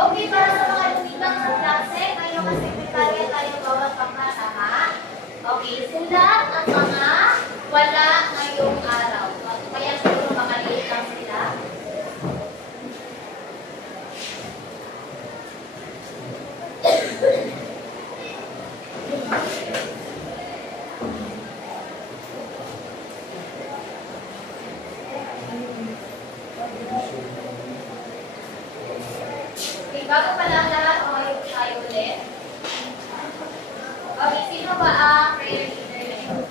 Okay, para sa mga lumibang sa klase, ngayong sekretarya tayo bawat pagkatama. Okay, sila ang mga wala ngayong araw. Kaya siguro makaliit lang sila. Bago pa lang lahat, okay tayo ulit. Okay, sino ba ang prayer leader ngayon?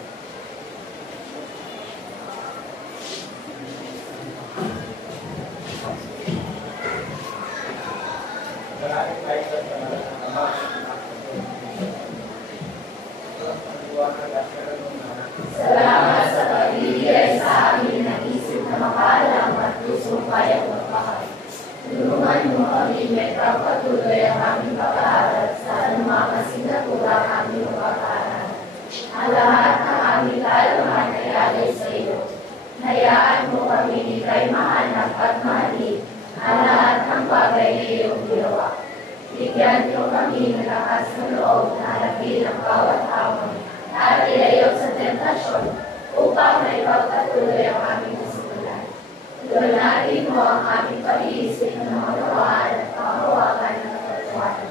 Salamat sa pagbibigay sa amin ng isip na makalam at pusong kaya magpahal. Tulungan mo kami may pagpatuloy ang aming pag-aaral sa anumang asignatura ang aming pag-aaral. Ang lahat ng aming kaalaman ay alay sa iyo. Hayaan mo kami ikay mahanap at mahalin ang lahat ng bagay na iyong ginawa. Bigyan niyo kami ng lakas ng loob na harapin ang bawat hamon at ilayo sa tentasyon upang may pagpatuloy ang aming kasimula. Lunarin mo ang aming pag-iisip ng mga gawaan at panghawakan ng katotohanan.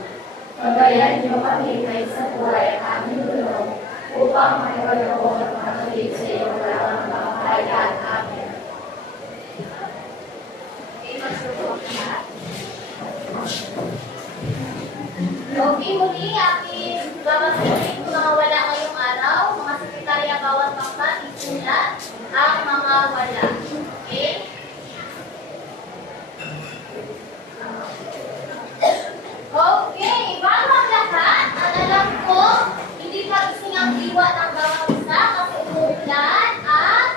Pagayan niyo kami na isang buhay ang aming tulong upang may pagkakong at makalit sa iyo walang mga kahayaan namin. Okay, muli aking babasahin kung mga wala ngayong araw, mga sekretarya bawat pangkat, isulat ang mga wala. Okay? Okay, bago ang lahat, ang alam ko, hindi pa gising ang diwa ng bawat isa kasi umuulan at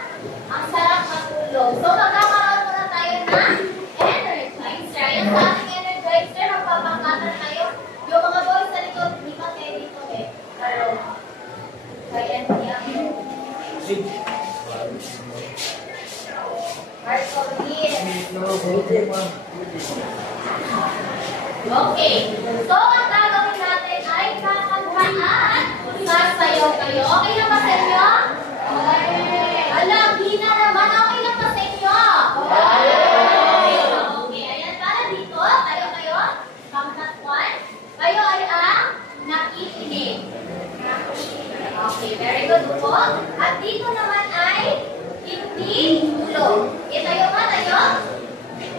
ang sarap matulog. So, magkakaroon muna tayo ng energizer. Ayan sa ating energizer, magpapangkatan tayo. Yung mga boys sa likod, hindi pa kayo dito eh. Pero, kaya niya. Marco, okay. So, ang gagawin natin ay kakantaan. Sasayaw kayo. Okay na ba sa inyo? Okay. Alam, hina naman. Okay na ba sa inyo? Okay. Okay. Ayan, para dito. Tayo kayo. Pangkat 1. Kayo ay ang nakikinig. Okay, very good po. At dito naman ay hindi tulog. Tayo ba tayo?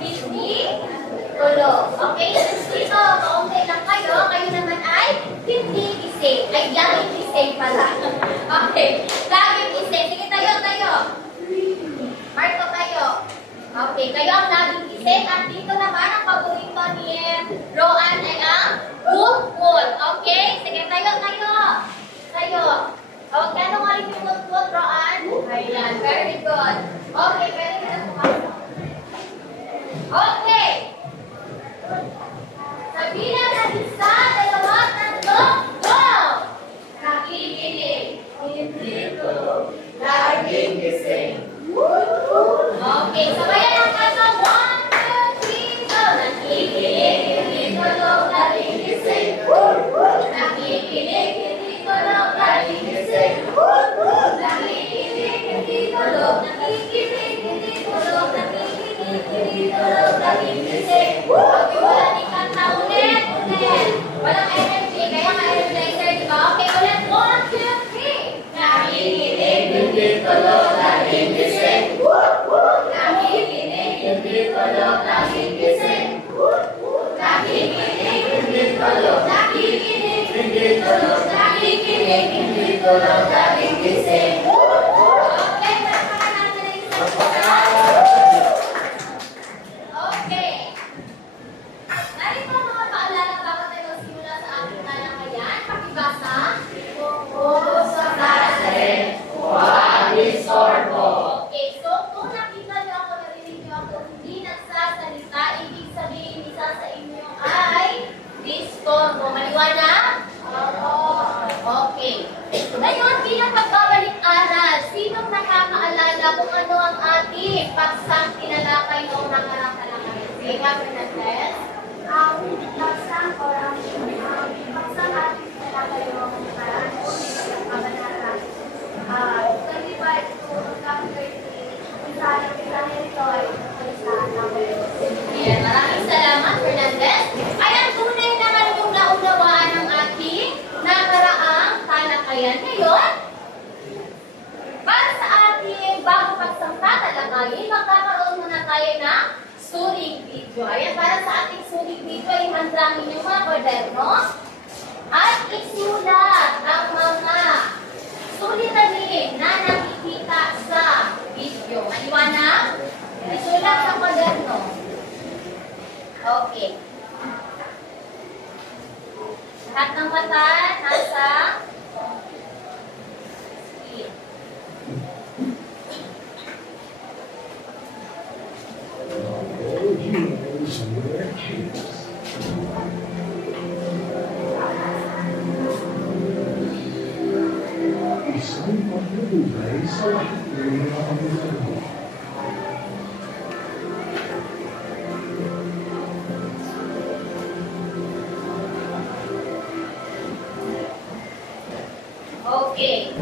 Hindi tulog. Okay? Dito, kaunti lang kayo. Kayo naman ay hindi gising. Ay, laging gising pala. Okay. Laging gising. Sige, tayo. Marco tayo. Okay. Kayo ang laging gising. At dito naman, ang paborito ni Roan ay ang wood. Okay? Sige, tayo. Okay, ano nga rin yung wood, Roan? Ayan. Very good. Okay, very good. Okay. Sabihin na 1, 2, 3, go! Nakikinig. Hindi tulog. Laging gising. Okay, sabayan ang kasa. 1, 2, 3, go! Nakikinig. Hindi tulog. tulog, laging gising. Nakikinig, hindi tulog, laging gising. Nakikinig, hindi tulog, nakikinig, hindi tulog, nakikinig, hindi tulog, laging gising. Okay, palakpakan natin ang isa't isa. Okay. Narito ang mga paalala bago tayo magsimula sa ating talakayan. Pakibasa. Puso sa rin, huwag istorbo. Okay, so kung nakita niyo ako, narinig niyo ako, hindi nagsasalita, ibig sabihin isa sa inyo ay disturbo. Maliwanag? Okay. Ngayon, bilang pagbabalik-aral, sinong nakakaalala kung ano ang ating paksang tinalakay noong nakarang talakayan? Sige, Fernandez. Paksang ating tinalakay noong nakarang kabanata. 25 to 30, isa nito ay isa Ayan, maraming salamat, Fernandez. Ay, ang tunay naman yung naunawaan ng ating nakaraang talakayan. Ngayon, para sa ating bago paksang tatalakayin, magkakaroon muna tayo ng suring video. Ayan, para sa ating suring video, ay handangin yung mga kwaderno at isulat ang mga suliranin na nakikita sa video. Maliwanag? Isulat sa kwaderno. Okay. Lahat ng mata nasa screen. Isang pagdudugay sa lahat ng mga pagdudugay. Okay.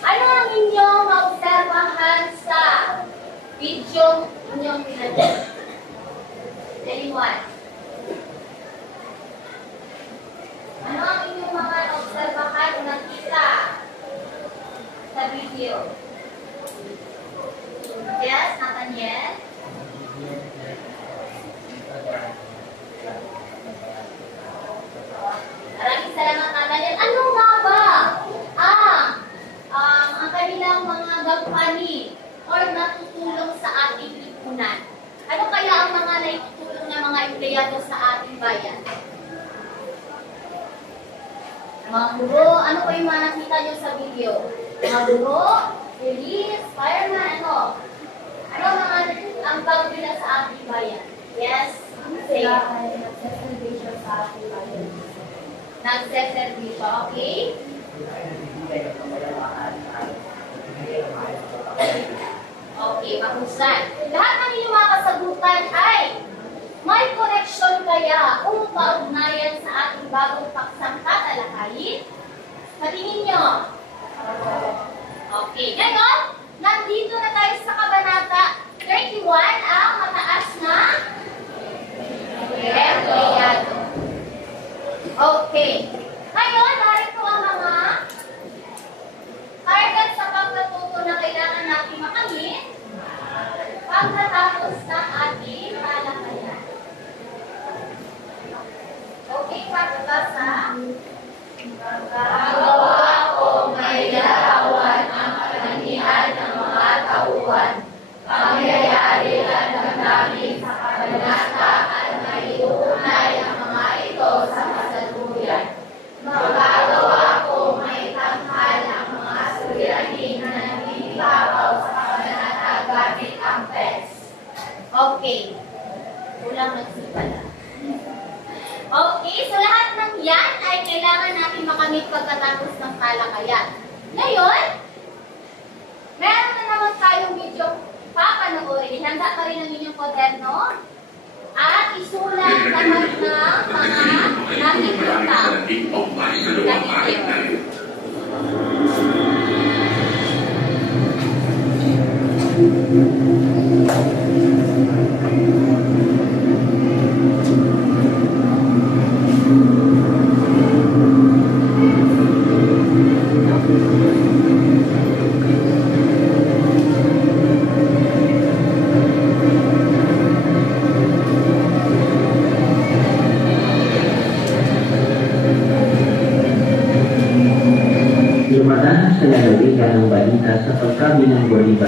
Ano ang inyong maobserbahan sa video inyong pinanood? Anyone? Ano ang inyong mga naobserbahan o nakita sa video? Yes, Nathaniel? Maraming salamat, Nathaniel. Ano nga ba ang kanilang mga gampanin or natutulong sa ating lipunan? Ano kaya ang mga naitutulong ng mga empleyado sa ating bayan? Mga guro, ano po yung mga nakita nyo sa video? Mga guro, police, fireman, ano? Ano mga ang tawag nila sa ating bayan? Yes? Say. nagsaservisyo sa ating bayan. Nagseservisyo, okay? Okay, mahusay. Lahat ng inyong mga kasagutan ay may koreksyon kaya o kaugnayan sa ating bagong paksang tatalakayin? Patingin nyo. Okay, ngayon, nandito na tayo sa kabanata 31, ang mataas na empleyado. Okay. Ngayon, narito ang mga target sa pagkatuto na kailangan natin makamit pagkatapos ng ating talakayan. Okay, pagbasa. Magawa ko may larawan ang katangian ng mga tauhan. Pangyayari at damdamin sa kabanata at maiuunay ang mga ito sa kasalukuyan. Magagawa ko may tanghal ang mga suliranin na naninibabaw sa kabanata gamit ang pes. Okay. Kulang nagsipala. Okay, so lahat ng yan ay kailangan natin makamit pagkatapos ng talakayan. Ngayon, meron na naman tayong video papanoorin. Ihanda pa rin ang inyong kwaderno at isulat lahat ng mga nakikita.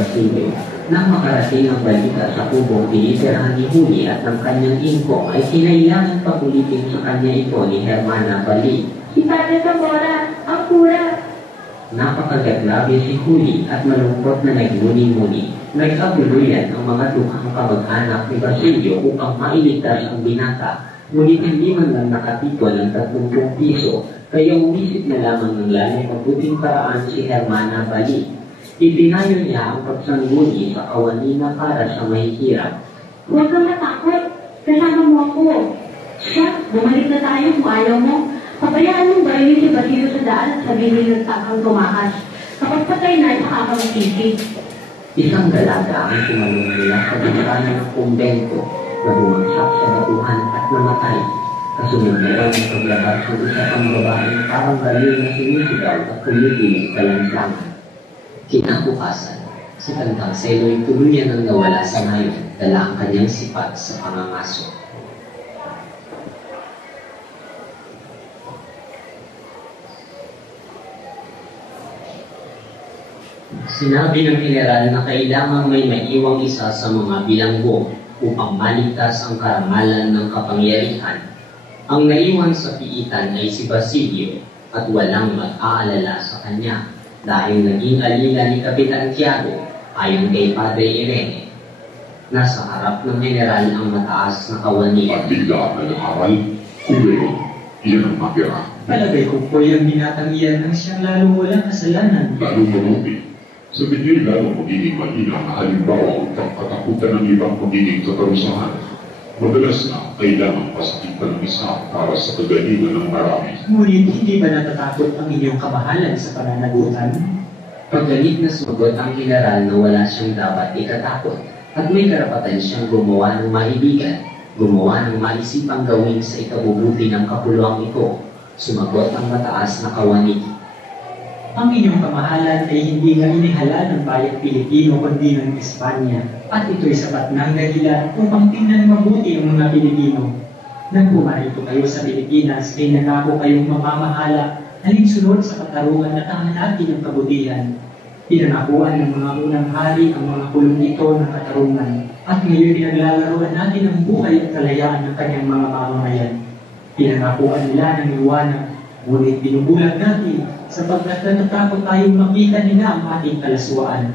Basilio. Nang makarating ang balita sa kubong tinitirahan ni Huli at ng kanyang ingko, ay kinailangan pagulitin sa kanya ito ni Hermana Bali. Si Padre Zamora, ang kura. Napakagaglabi si Huli at malungkot na nagmuni-muni. Nagkabuluyan ang mga dukhang kamag-anak ni Basilio upang mailigtas ang binata, ngunit hindi man lang nakatipon ng 30 piso, kaya umisip na lamang ng lalay mabuting paraan si Hermana Bali. Itinayo niya ang pagsangguni sa kawanina para sa mahihirap. Huwag kang matakot. Kasama mo ako. Siya, bumalik na tayo kung ayaw mo. Pabayaan mong barilin si Basilio sa daan at sabihin ng takang tumakas. Kapag patay na, saka ka magtiti. Isang dalaga ang tumalong nila sa bintana ng kumbento na bumagsak sa batuhan at namatay. Kasunod meron ang paglabas ng isa pang babaeng parang baliw na sinisigaw at kumikilig sa lansangan. Kinabukasan, si Kantang Selo'y tuluyan ang nawala sa ngayon, dala ang kanyang sipat sa pangangaso. Sinabi ng general na kailangang may maiwang isa sa mga bilanggo upang maligtas ang karangalan ng kapangyarihan. Ang naiwan sa piitan ay si Basilio at walang mag-aalala sa kanya dahil naging alila ni Kapitan Tiago ayon kay Padre Irene. Nasa harap ng general ang mataas na kawani. At bigla na nakaral, kulero, iyan ang matira. Palagay ko po yung binatang iyan ang siyang lalong walang kasalanan. Lalo mabuti. Sa bigay lalo magiging mainam na halimbawa upang katakutan ng ibang magiging katarusahan. Madalas na kailangan pasakitan ng isa para sa kagalingan ng marami. Ngunit hindi ba natatakot ang inyong kamahalan sa pananagutan? Paggalit na sumagot ang general na wala siyang dapat ikatakot at may karapatan siyang gumawa ng maibigan, gumawa ng maisipang gawin sa ikabubuti ng kapuluang ito. Sumagot ang mataas na kawani. Ang inyong kamahalan ay hindi nga inihala ng bayang Pilipino kundi ng Espanya at ito'y sapat ng dahilan upang tingnan mabuti ang mga Pilipino. Nang pumarito kayo sa Pilipinas ay nangako kayong mamamahala alinsunod sa katarungan at hahanapin ng kabutihan. Pinangakuan ng mga unang hari ang mga pulong ito ng katarungan at ngayon pinaglalaroan natin ang buhay at kalayaan ng kanyang mga mamamayan. Pinangakuan nila ng liwanag, ngunit binubulag natin sapagkat natatakot tayong makita nila ang ating kalaswaan.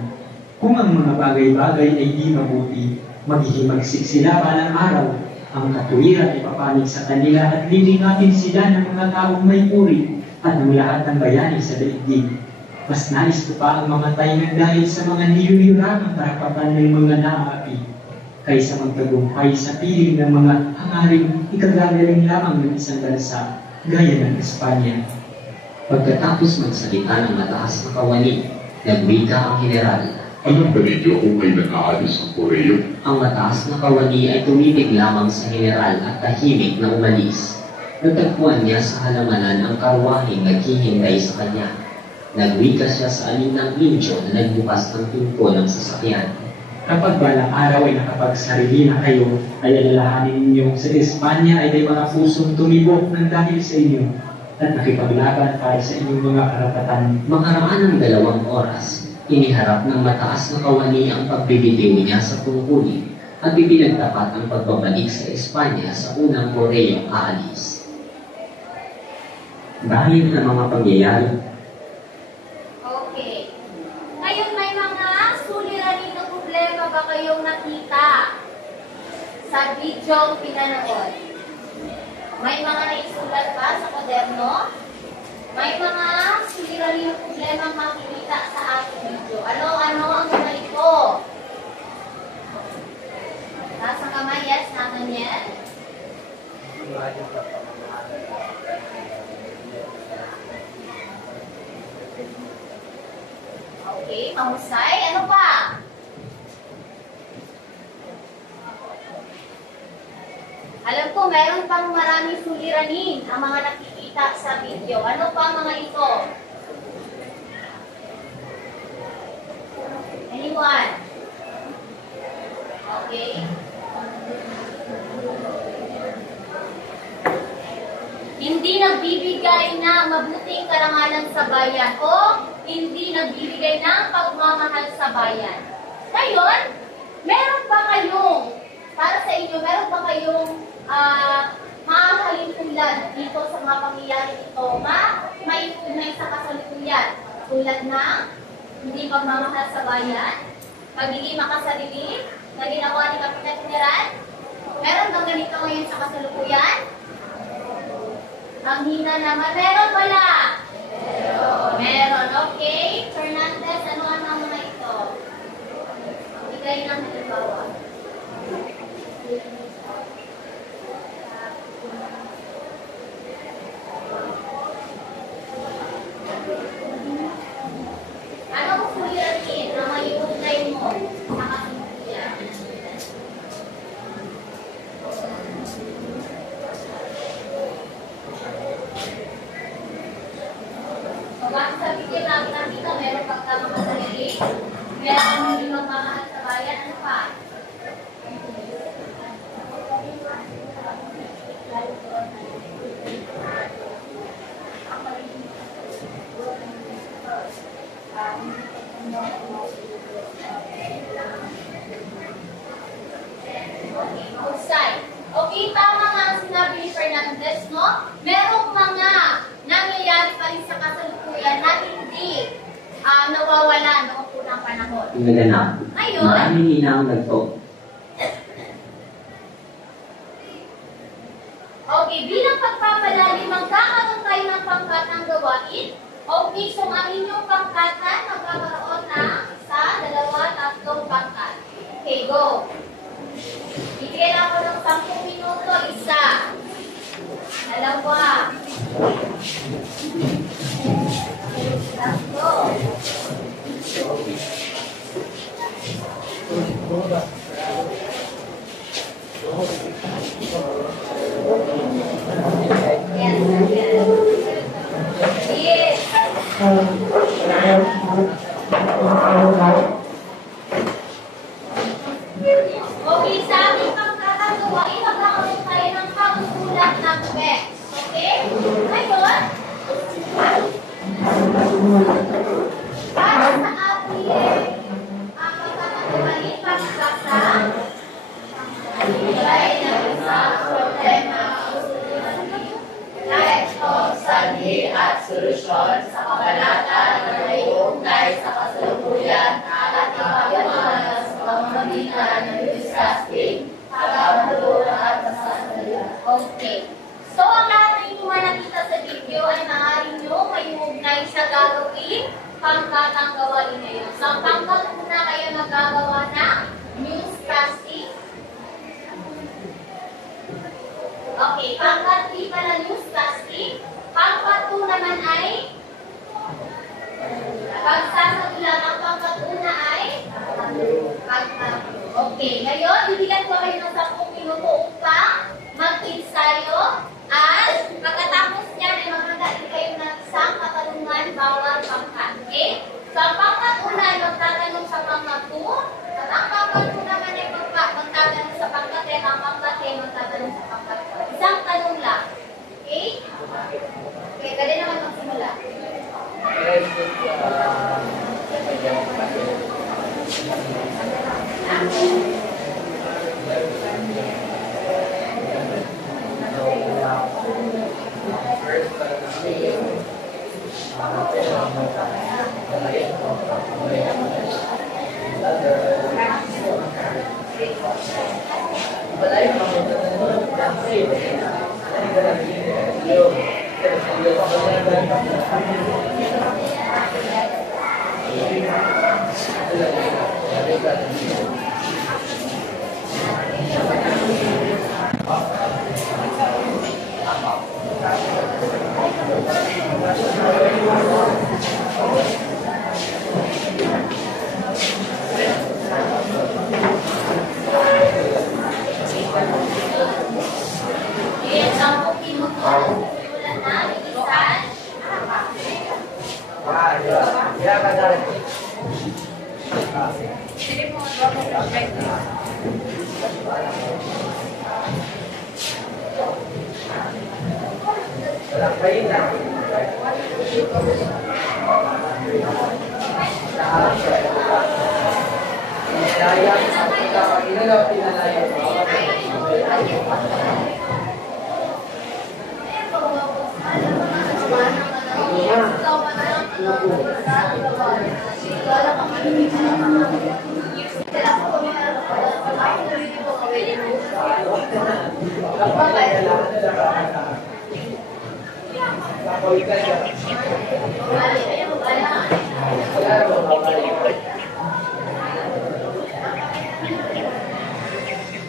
Kung ang mga bagay-bagay ay di mabuti, maghihimagsik sila balang araw. Ang katuwiran ay papanig sa kanila at lilingatin sila ng mga taong may puri at ng lahat ng bayani sa daigdig. Mas nais ko pa ang mga taingan dahil sa mga niyuyuramang karapatan ng mga naaapi, kaysa magtagumpay sa piling ng mga hangaring ikagagaling lamang ng isang bansa, gaya ng Espanya. Pagkatapos magsalita ng mataas na kawani, nagwika ang general. Alam ba ninyo kung may nag-aalis ang Koreo? Ang mataas na kawani ay tumibig lamang sa general at tahimik na umalis. Natagpuan niya sa halamanan ang karwaheng naghihintay sa kanya. Nagwika siya sa alinang Indio na nagbukas ng pinto ng sasakyan. Kapag balang araw ay nakapagsarili na kayo, ay alalahanin ninyong sa Espanya ay may mga pusong tumibok ng dahil sa inyo at nakipaglaban para sa inyong mga karapatan. Makaraan ng 2 oras, iniharap ng mataas na kawani ang pagbibitiw niya sa tungkulin at ipinagtapat ang pagbabalik sa Espanya sa unang Koreyong aalis. Dahil sa mga pangyayari, Okay. Ngayon may mga suliranin na problema ba kayong nakita sa video pinanood? May mga naisulat ba sa kwaderno? May mga suliranin na problema makikita sa ating video. Ano ang mga ito? Nasa kamay, yes, natin yan. Okay, mahusay. Ano pa? Alam ko, meron pang maraming suliranin ang mga nakikita sa video. Ano pa mga ito? Anyone? Okay. Hindi nagbibigay ng mabuting karangalan sa bayan o hindi nagbibigay ng pagmamahal sa bayan. Ngayon, meron ba kayong, para sa inyo, meron ba kayong maaahalin tulad dito sa mga pangyayari ito? May tunay sa kasalukuyan. Tulad ng hindi pagmamahal sa bayan, pagiging makasarili, na ginawa ni Kapitan General. Meron bang ganito ngayon sa kasalukuyan? Ang hina naman. Meron wala? Meron. Okay. Fernandez, ano ang mga ito? Bigay ng halimbawa. Anong suliratin na may ugnay mo sa kasalukuyan? Pag sabihin natin dito, meron pagkamakasarili, meron hindi magmamahal sa bayan, ano pa? Okay, mahusay. Okay, tama nga ang sinabi ni Fernandez, no? Merong mga nangyayari pa rin sa kasalukuyan na hindi nawawala noong unang panahon. Naganap. Ngayon, Maraming ninang nagto. okay, bilang pagpapalalim, magkakaroon tayo ng pangkatang gawain. Okay, so ang inyong pangkatan, magkakaroon ng 1, 2, 3 pangkat. Okay, go. Bigyan ako ng 10 minuto, 1, Okay, sa aming pagkakagawain, magkakaroon tayo ng pagsusulat ng text. Okay? Ngayon, para sa ating pagkakagawain, pagsasa, ibigay ng isang problema sanhi at solusyon sa kabanata na may ugnay sa kasalukuyan at ipagpapalala sa pamamagitan ng discussing, pag-amadura at masasalita. okay. So, ang lahat na inyong nakita sa video ay maaaring nyo may ugnay sa gagawin pangkatang gawain ngayon. So, ang pangkat una kayo nagagawa ng newscasting. Okay, pangkat 3 pala newscasting. Pangkat 2 naman ay pagsasagulang. Ang pangkat una ay pagkat. Okay, ngayon, bibigyan ko kayo ng 10 minuto upang mag-ensayo at pagkatapos niyan ay magagaling kayo ng isang katanungan bawat pangkat. Okay? So, ang pangkat una ay magtatanong sa pangkat 2 at ang pangkat 2 naman ay magtatanong sa pangkat 3 at ang pangkat 3 magtatanong sa pangkat 4. Isang tanong lang. Okay? Okay, pwede naman magsimula. Okay, 10 minuto. Simulan na. Bilisan.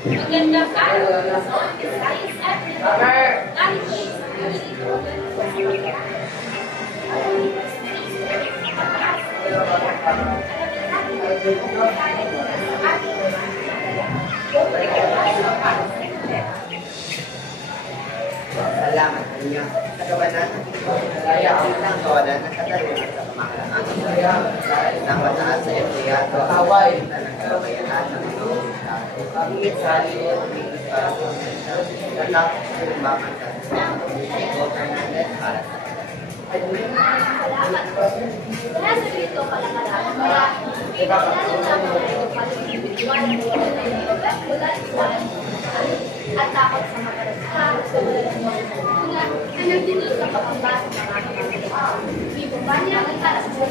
Maganda ka. Guys, Salamat sa inyo. Sa kawanan, kaya ang isang kawanan ng katarungan sa pamahalaan. Isang mataas sa empleyado, away na nagkawayanan ng mga Estado. Pangit sa aliyo, umigit para sa mga anak sa limbangan sa Iko Fernandez para sa Kaya sa dito kalakaran, kaya lalo na mga individual, at takot sa mga nandito sa pagkakabasa ng mga mga hindi po ba niya ang taras sa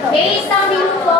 Okay, isang minuto.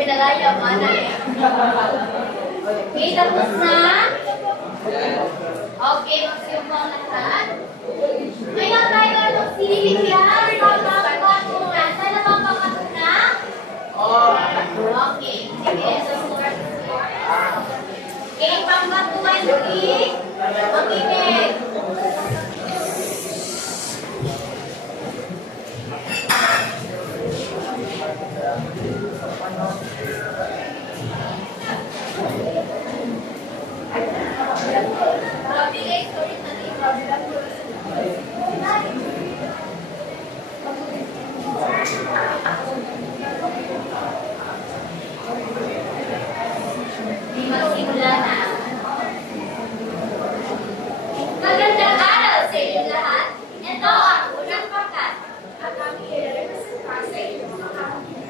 Pinalaya, mana eh. Okay, tapos na. Okay, magsiumpaw na lahat. Ngayon tayo magsilipyan sa pangkatunan. Saan na bang pangkatunan? Okay, sige, susunod. Okay, pangkatunan ulit. Mag-ibig. Magsimula na. Magandang araw sa inyo lahat. Ito ang unang pangkat. At kami i-representa sa inyo ang aking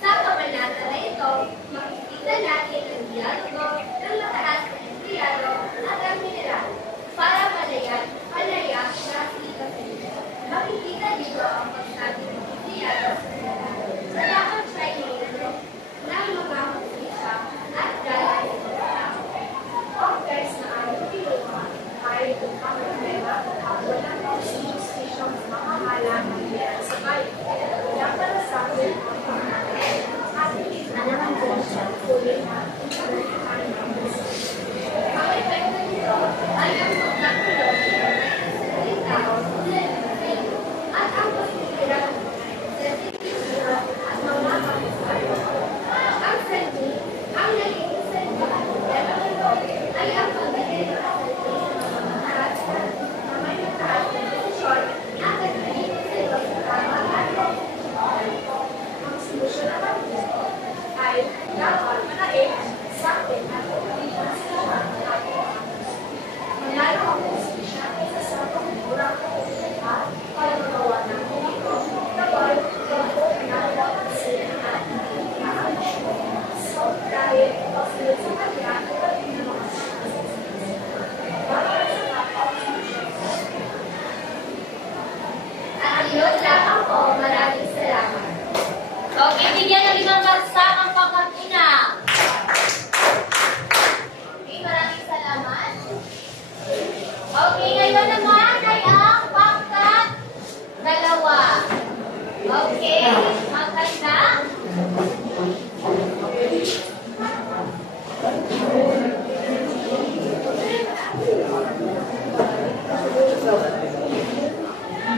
sa kabanata na ito, makikita natin ang dialogo ng mataas na empleyado at ang mineral para palaya na sikapin. Makikita dito ang pagsabi ng empleyado sa dapat sa inyo ng mga hustisya at dalay ng tao. Context na ayaw pinuha ay ang problema at walang justisyong makahala ng sa bayan. Kaya para sa akin, at hindi na naman dapat manaig sa atin at pagkakalitan sila ng ating manalo ang posisya sa sarong murang at para magawa ng dito kapag ito pinagawa sila at so dahil pagsunod sa kanya at yun lamang po, maraming salamat. Okay, bigyan ng 5 bagsak ang pagkakina. Okay, maraming salamat. Okay, ngayon naman ay ang pangkat 2. Okay, magkanta.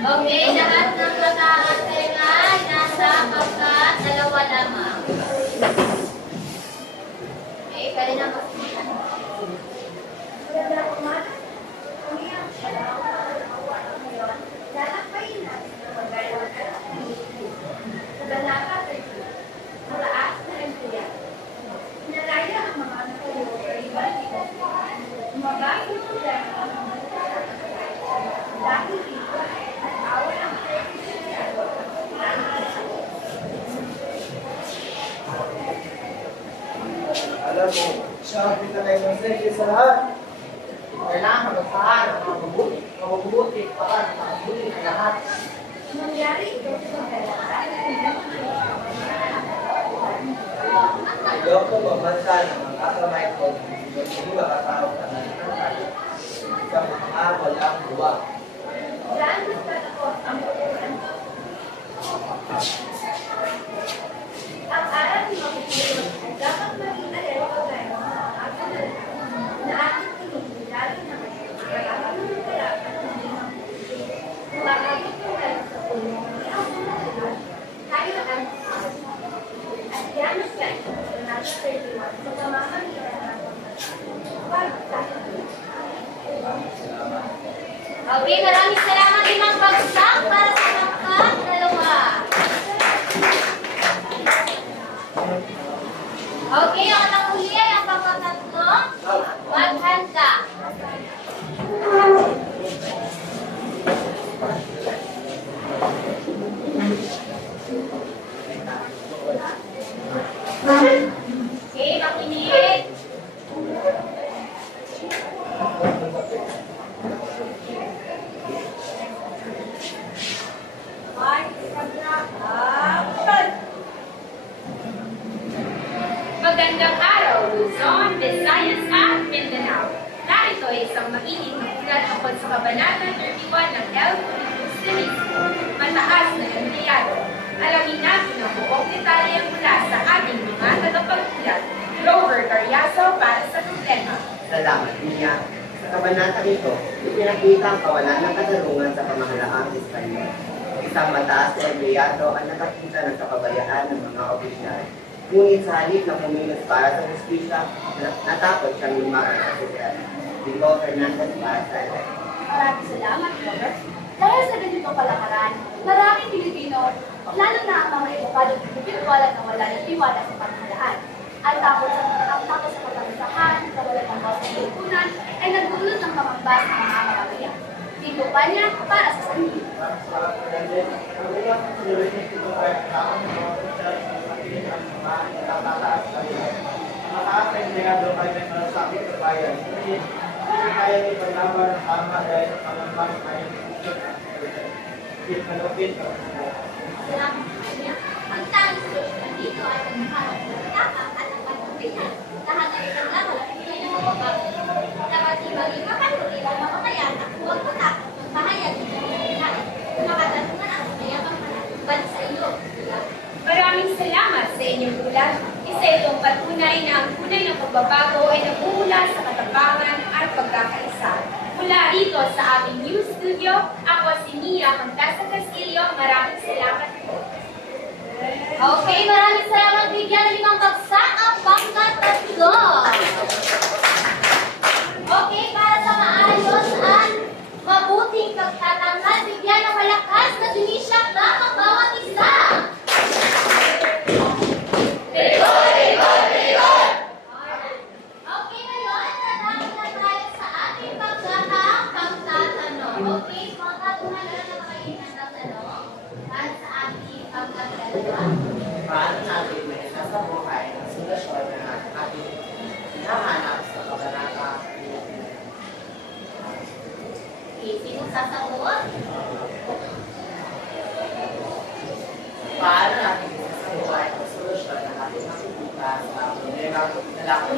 Okay, lahat ng kataas-tengan nasa pangkat 2 lamang. Okay, pwede na magsimula. Alam mo, siya ang pinaka-inosente sa lahat. Kailangan magsahan ang mga mabubuti para makabuti ng lahat. Nangyari ito sa Ayoko mabansa ng mga kakamay ko kung hindi makatawag ka ng sa mga walang buwa. Diyan nagtatakot ang putukan. Ang aral ni Mabutulog ay dapat maging alero tayo na ating tingin lalo na kailangan ng kaya at hindi makakatutunan sa tulong ni ang putukan tayo ang at yan ang kwento na nasa 31 sa pamamagitan ng pagkakataon. Okay, maraming salamat 5 bagsak para sa pangkat 2. Okay, ang nakuli ay ang pangkat 3. Maghanda. Okay, makinig. Magandang araw, Luzon, Visayas at Mindanao. Narito ay isang mainit na ulat tungkol sa Kabanata 31 ng El Cristianismo, mataas na empleyado. Alamin natin ang buong detalye mula sa ating mga tagapagkulat. Rover Carriazo para sa problema. Salamat niya. Sa kabanata nito, ipinakita ang kawalan ng katarungan sa pamahalaang Espanyol. Isang mataas na empleyado ang nakakita ng kapabayaan ng mga opisyal. Ngunit sa halip na pumilos para sa justisya, natakot siyang lumakas sa sosyal. Diego Fernandez para sa LA. Maraming salamat, Robert. Dahil sa ganito kalakaran, maraming Pilipino, lalo na ang mga edukadong individual na wala ng tiwala sa pamahalaan. At tapos sa pagkakusahan, kawalan ng bawat lipunan, ay nagdulot ng kamambas ng mga mamamayan. Dito pa niya para sa sarili. Mataas na empleyado ay may malasakit sa bayan. Hindi kaya ipaglaban ng tama dahil sa pangambang ay malupit ang Salamat sa kanya. Ang tanging solusyon dito ay pagmamahalang ng tama at ang pagpapilihan. Lahat ay naglaban at hindi na mababago. Dapat ibagin makatulong ang mamamayan at huwag matakot magpahayag ng pagpapilihan. Kung makatanungan ang mayabang manatubad sa iyo. Maraming salamat sa inyong ulat. Isa itong patunay na ang tunay ng pagbabago ay nagmumula sa katapangan at pagkakaisa. Mula rito sa aming news studio, ako si Mia Contasa Castillo. Maraming salamat po. Okay, maraming salamat. Bigyan ng 5 bagsak ang pangkat 3. Okay, para sa maayos at mabuting pagtatanghal, bigyan ng malakas na dumisyak na ang bawat isa. Rigor, rigor, Sasagot? Paano natin isasabuhay ang solusyon ng ating nakikita sa problema na lakot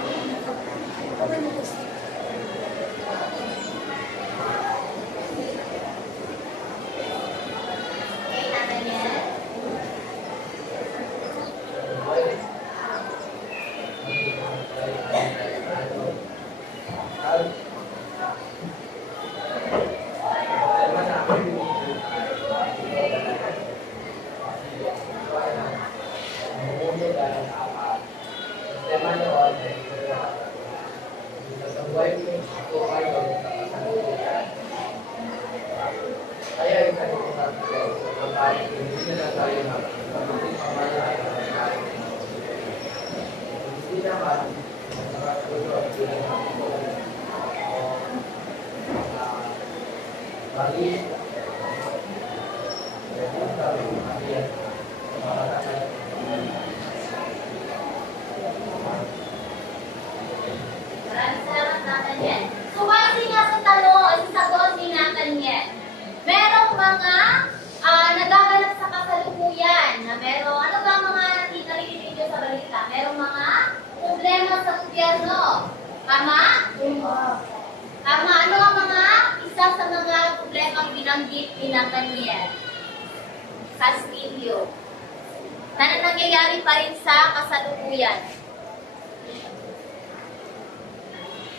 Okay, Nathaniel. Maraming salamat, Nathaniel. So, base nga sa tanong, sa sagot ni Nathaniel, merong mga nagaganap sa kasalukuyan na meron, ano ba mga nakita-rinig nyo sa balita? Merong mga problema sa gobyerno. Tama? Tama. Ano ang mga isa sa mga problema binanggit ni Nathaniel? Castillo. Na nangyayari pa rin sa kasalukuyan.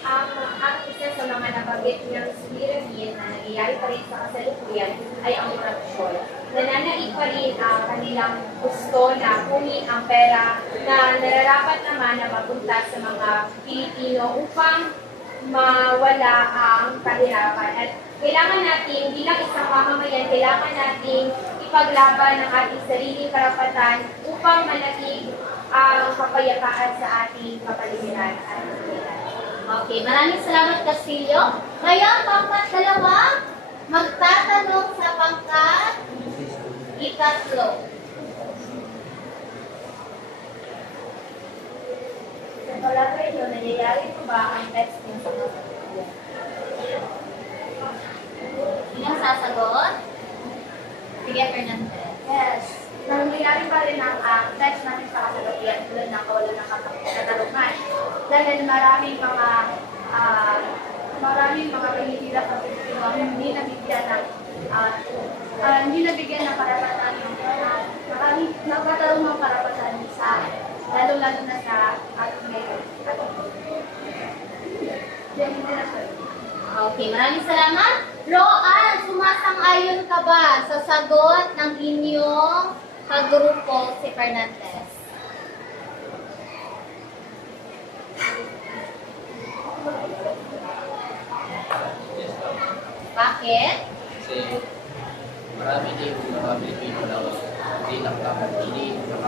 Ang isa sa mga nabanggit niyang suliranin na nangyayari pa rin sa kasalukuyan ay ang korupsyon. Nananaig pa rin ang kanilang gusto na kunin ang pera na nararapat naman na mapunta sa mga Pilipino upang mawala ang kahirapan. At kailangan natin, bilang isang mamamayan, kailangan natin ipaglaban ang ating sariling karapatan upang manatili ang kapayapaan sa ating kapaligiran at kapaligiran. Okay, maraming salamat, Castillo. Ngayon, pangkat dalawa, magtatanong sa pangkat ikatlo. Sa palagay nyo, nangyayari po ba ang texting sa mga Ilang sasagot? Sige, Fernandez. Yes. Nangyayari pa rin ang text natin sa kasalukuyan tulad ng kawalan ng katarungan. Dahil maraming mga kahihirap at Pilipino hindi nabigyan ng karapatan yung nagkatarong ng karapatan sa lalo-lalo na sa ating ngayon. Okay, maraming salamat. Roan, sumasang-ayon ka ba sa sagot ng inyong kagrupo si Fernandez? Bakit? Kasi marami din mga Pilipino na hindi nakakapagpiling, hindi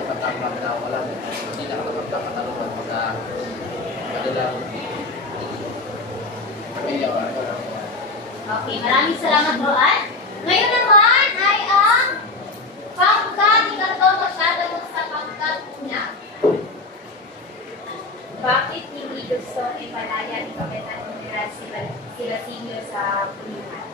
nakatambang na wala, hindi nakakapagkatalungan sa kanilang pamilya. Okay, maraming salamat, Roan. Ngayon naman ay ang pangkat ikatlo, magtatanong sa pangkat una. Bakit hindi gusto ipalaya ni Kapitan General Silasinio sa pulihan?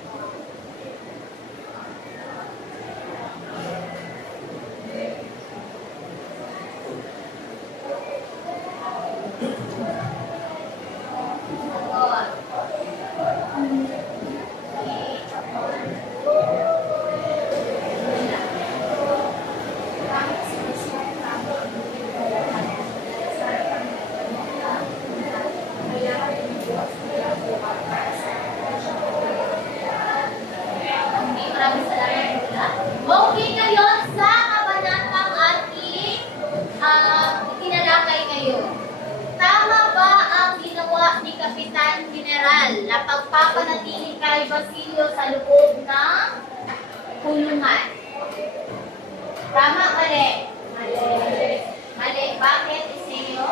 Okay, ngayon sa kabanatang ating itinalakay ngayon. Tama ba ang ginawa ni Kapitan General na pagpapanatili kay Basilio sa loob ng kulungan? Tama, mali? Mali. Mali. Bakit, Isenyo?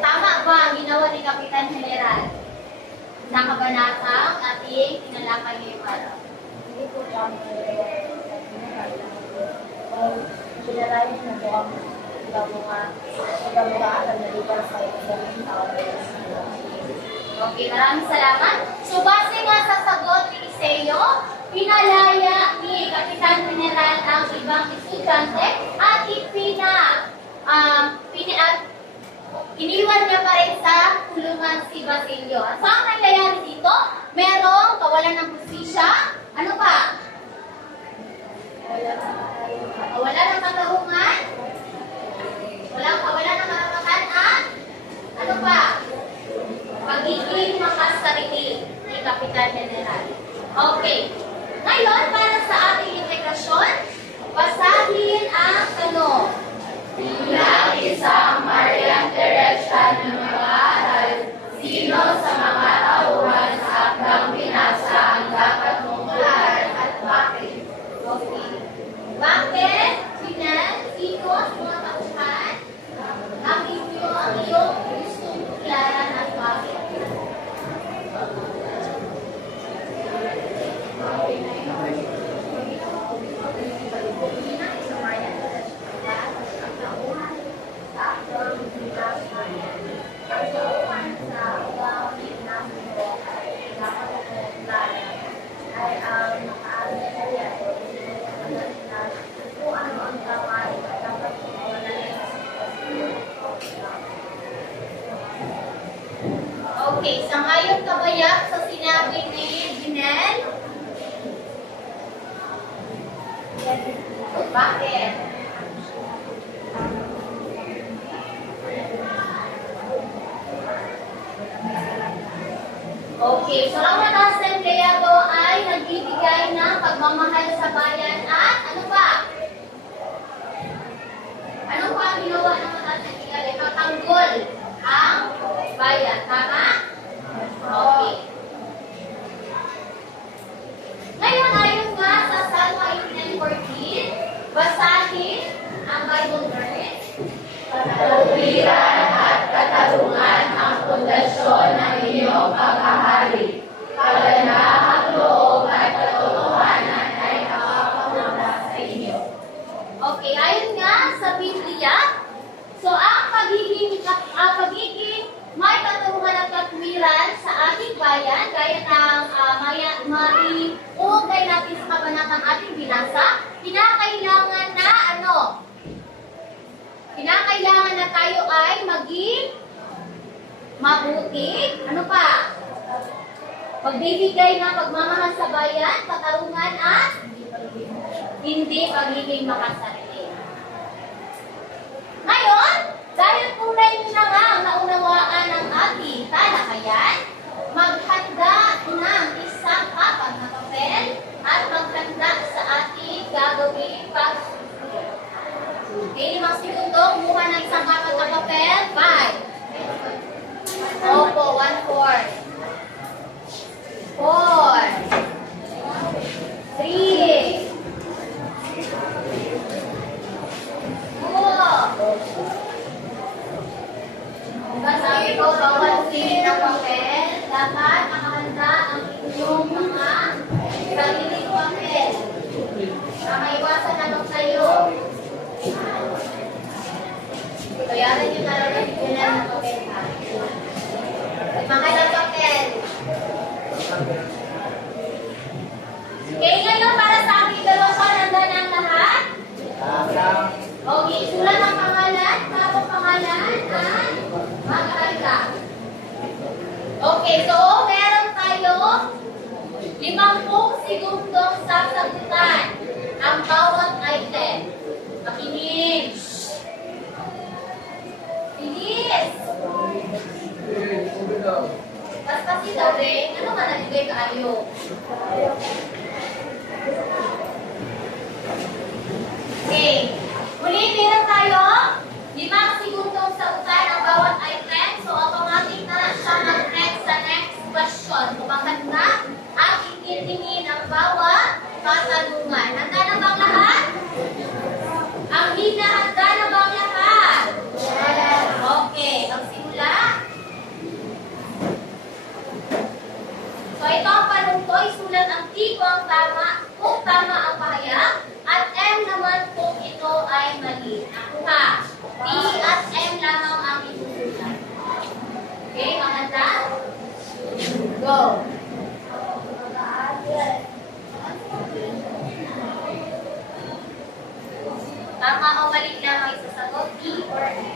Tama ba ang ginawa ni Kapitan General sa kabanatang ating tinalakay ngayong araw? Hindi po tama. Pinarayan na po ang pagkamukaan na lugar sa isang tao. Okay, maraming salamat. So, base nga sa sagot ni Iseo, pinalaya ni Kapitan General ang ibang estudyante at iniwan niya pa rin sa kulungan si Basilio. At saan nangyayari dito? Merong kawalan ng hustisya. Ano pa? Kawalan ng katarungan. Kawalan ng karapatan at ano pa? Pagiging makasarili ni Kapitan General. Okay. Ngayon, para sa ating integrasyon, basahin ang tanong. Bilang isang Marian Teresa ng mag-aaral, sino sa mga tauhan sa akdang binasa ang dapat mong tularan at bakit? Okay. Bakit? Sinan, sino sa mga tauhan ang iyong gustong tularan at bakit? Okay, sangayon ka ba sa sinabi ni Jinel? Bakit? Okay, so ang mataas na empleyado ay nagbibigay ng pagmamahal sa bayan at ano pa? Ano pa ang ginawa ng mataas na empleyado? Katanggol ang bayan, tama? Okay. Ngayon, ayon nga sa Salmo 18:14, basahin ang Bible verse. Katawiran at katarungan ang pundasyon ng iyong paghahari. Kaganahang loob at katotohanan ay nakapangunawa sa inyo. Okay, ayon nga sa Biblia, so ang pagiging may katarungan at katwiran sa ating bayan, gaya ng maiuugnay natin sa kabanatang ating binasa, kinakailangan na ano? Kinakailangan na tayo ay maging mabuti. Ano pa? Pagbibigay ng pagmamahal sa bayan, katarungan at hindi pagiging makasarili. Ngayon, dahil tunay na nga ang naunawaan ng ating talakayan, maghanda ng isang kapat na papel at maghanda sa ating gagawing pagsusunod. Okay, 5 segundo, kumuha ng isang kapat na papel. 5. Opo, 1/4. 4. 3. 2. Sabi ko, bawal sili ng papel. Dapat nakahanda ang inyong mga sariling papel. Na maiwasan na magsayo. Bayaran nyo na lang yung ng papel ha. Mga ilang papel. Okay, ngayon para sa aking evaluation, handa na ang lahat? Okay, sulat ang pangalan, tapos pangalan, at magkakita. Okay, so meron tayo 50 segundong sasagutan ang bawat item. Makinig. Bilis! Basta si Daweng, ano ka naligay kayo? Okay. Muli, meron tayo 5 segundong sagutan ang bawat item. So, automatic na siya mag-next sa next question. Kumaganda at itintingin ang bawat katanungan. Handa na bang lahat? Ang hina, handa na bang lahat? Okay. Magsimula. So, ito ang panungtoy. Sulat ang T kung tama ang pahayag. At M naman kung ito Go. Tama o mali lang ang isasagot, E or F?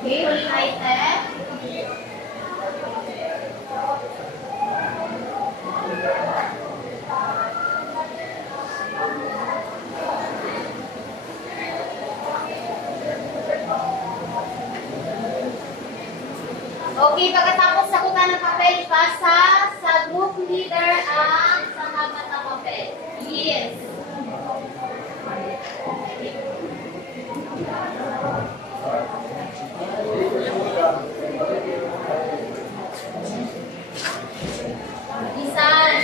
Okay, huling item. Okay, pagkatapos sagutan ng papel, ipasa sa group leader ang sahagat na papel. Yes. Lisan.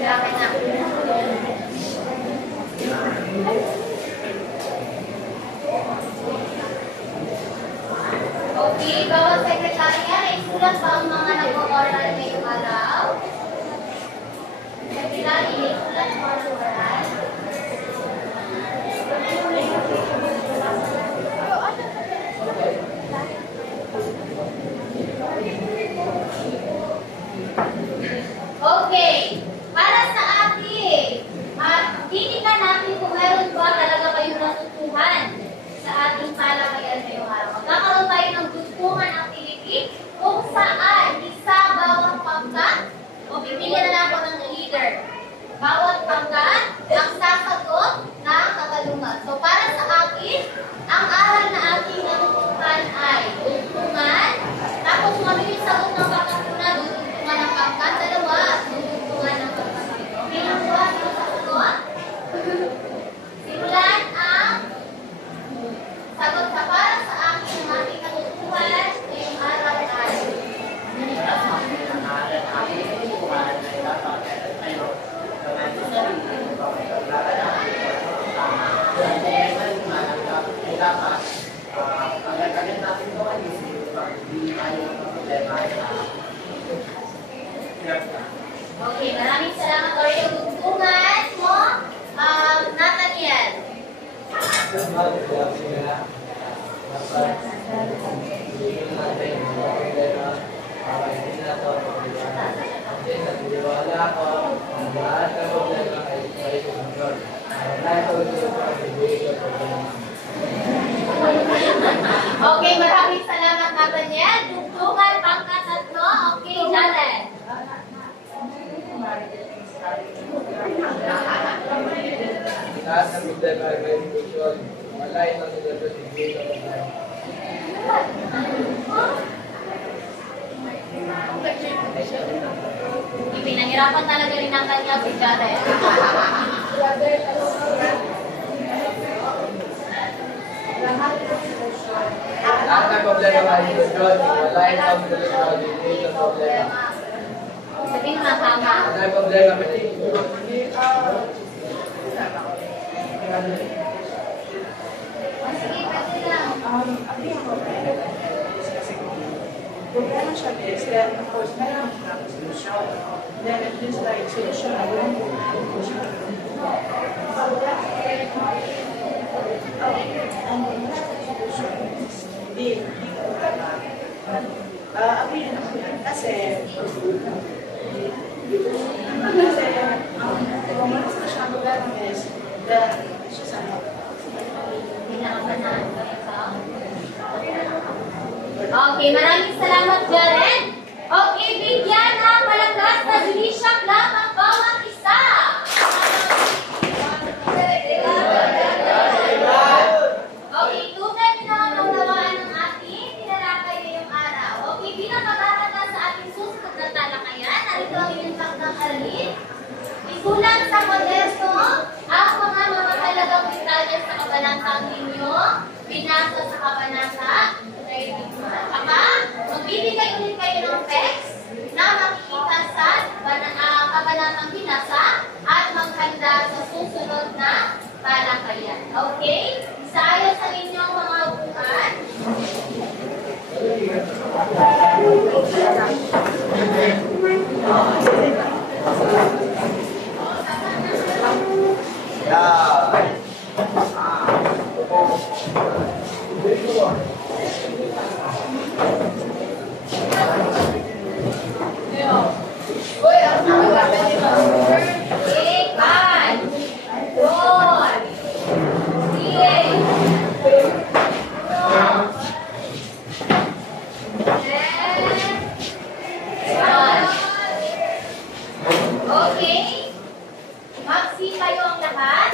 Grabe na. Okay, bawat sekretarya, isulat ba ang mga nag-oral ngayong araw? Sekretary, isulat mo ang oral. Okay, para sa atin, titignan natin kung meron ba talaga kayong natutuhan sa ating talakayan ngayong araw. Magkakaroon tayo ng dugtungan activity kung saan isa bawat pangkat o pipilian na lang ako ng leader. Bawat pangkat ang sasagot ng katalungan. So para sa akin, ang aral na ating natutuhan ay dugtungan, tapos mabilis sagot ng pangkat una, dugtungan ng pangkat, dalawa, dugtungan ng pangkat. Okay, nakuha yung sasagot? Simulan ang sagot sa para sa akin ang ating natutuhan ngayong araw ay okay, maraming salamat Oreo. Dugtungan mo, Nathaniel. Okay, maraming salamat Nathaniel. Dugtungan pangkat tatlo. Okay, Janet. Lahat ng problema ay may solusyon. Wala itong solusyon hindi ito problema. Pinahirapan talaga rin ang kanya si Janet. Lahat ng problema ay solusyon. Wala itong solusyon hindi ito problema. Sabihin mo na tama. Wala itong problema may Sige, pwede lang. naman siya best, kaya of course, meron naman solusyon. Then, at least like, solusyon na yun. Hindi ko tama. Agree na naman yan. Kasi, ang malas na siya ang is, siya sa Okay, maraming salamat, Jaren. Okay, bigyan ng malakas na Julisha Club ang bawat isa. Okay, tunay na naunawaan ng ating tinalakay ngayong araw. Okay, bilang pagkakata sa ating susunod na talakayan, narito ang inyong takdang aralin. Isulat sa kwaderno ang mga mahalagang detalye sa kabanatang ninyo, binasa sa kabanata. Magbibigay ulit kayo ng text na makikita sa kabanatang binasa at maghanda sa susunod na talakayan. Okay? Sa ayos sa inyong mga upuan. Okay? Magsi kayo ang lahat.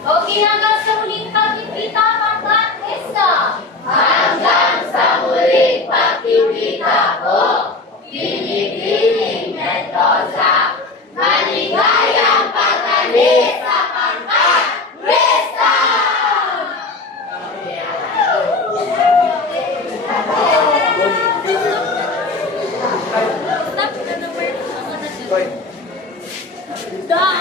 Okay, hanggang sa muling pagkikita, pagkakista. Hanggang sa muling pagkikita po, Binibining Mendoza, maligayang pag-alis sa pagkakrista! Stop!